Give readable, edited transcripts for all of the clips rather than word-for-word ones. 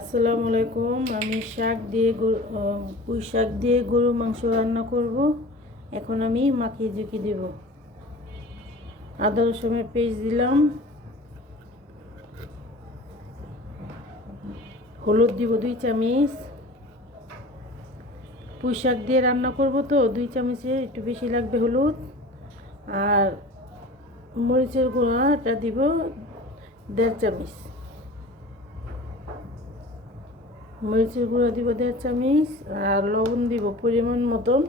আসসালামু আলাইকুম। আমি পুঁই শাক দিয়ে গরু মাংস রান্না করব। এখন আমি মাখিয়ে ঝুঁকি দেব। আদা রসুনের পেস্ট দিলাম, হলুদ দিব 2 চামচ। পুঁই শাক দিয়ে রান্না করব তো 2 চামচে একটু বেশি লাগবে হলুদ। আর মরিচের গুঁড়াটা দিব 1.5 চামচ। মরিচের গুঁড়া দিব 1.5 চামচ। আর লবণ দিব পরিমাণ মতন।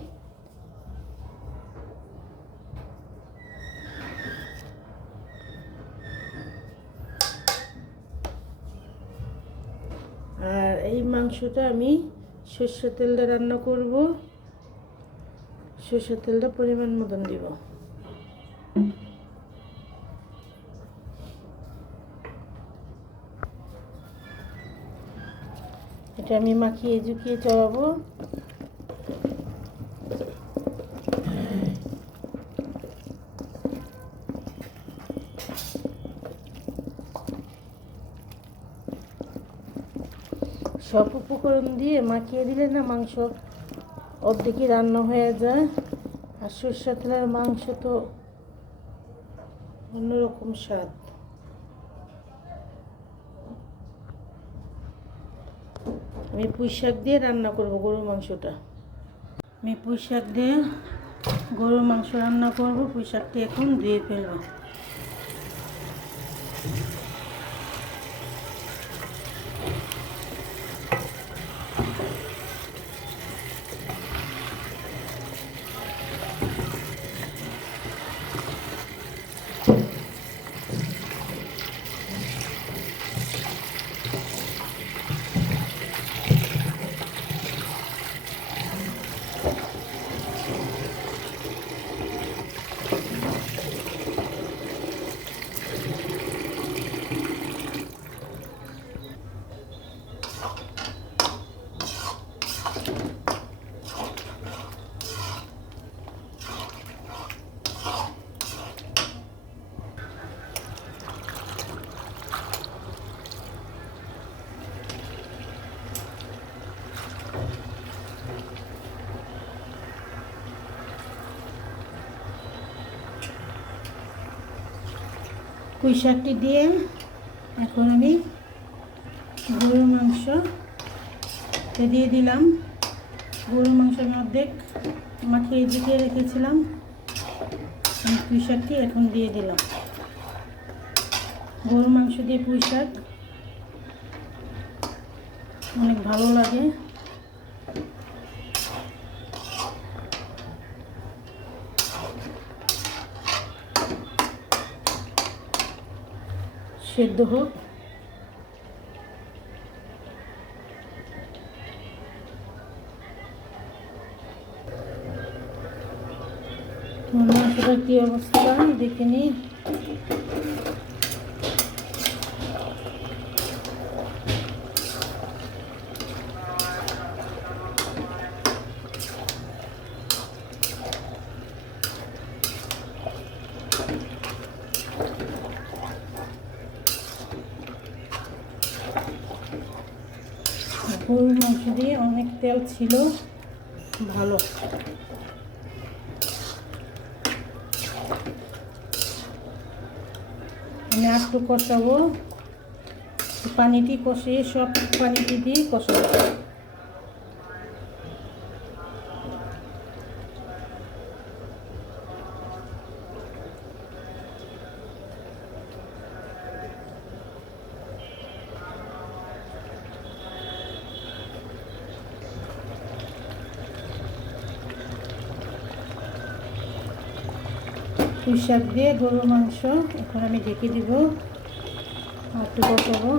আর এই মাংসটা আমি সরষের তেল দিয়ে রান্না করব। সরষের তেলটা পরিমাণ মতন দিব। এটা আমি মাখিয়ে ঝুঁকিয়ে চড়াবো। সব উপকরণ দিয়ে মাখিয়ে দিলে না মাংস অর্ধেকই রান্না হয়ে যায়। আর সরষের তেলের মাংস তো অন্যরকম স্বাদ। আমি পুঁই শাক দিয়ে রান্না করব গরুর মাংসটা। আমি পুঁই শাক দিয়ে গরুর মাংস রান্না করব। পুঁই শাকটি এখন ধুয়ে ফেলব। পুঁই শাকটি দিয়ে এখন আমি গরুর মাংস দিয়ে দিলাম। গরুর মাংস আমি অর্ধেক মাখিয়ে ঝুঁকিয়ে রেখেছিলাম। আমি পুঁই শাকটি এখন দিয়ে দিলাম। গরুর মাংস দিয়ে পুঁই শাক অনেক ভালো লাগে। সেদ্ধ হোক। মাংসটার কি অবস্থা দেখে নিই। গরুর মাংস দিয়ে অনেক তেল ছিল, ভালো। আমি একটু কষাবো। পানিটি কষিয়ে সব পানিটি দিয়ে কষাবো। পুঁই শাক দিয়ে গরুর মাংস এখন আমি ঢেকে দিব। একটু কষাবো।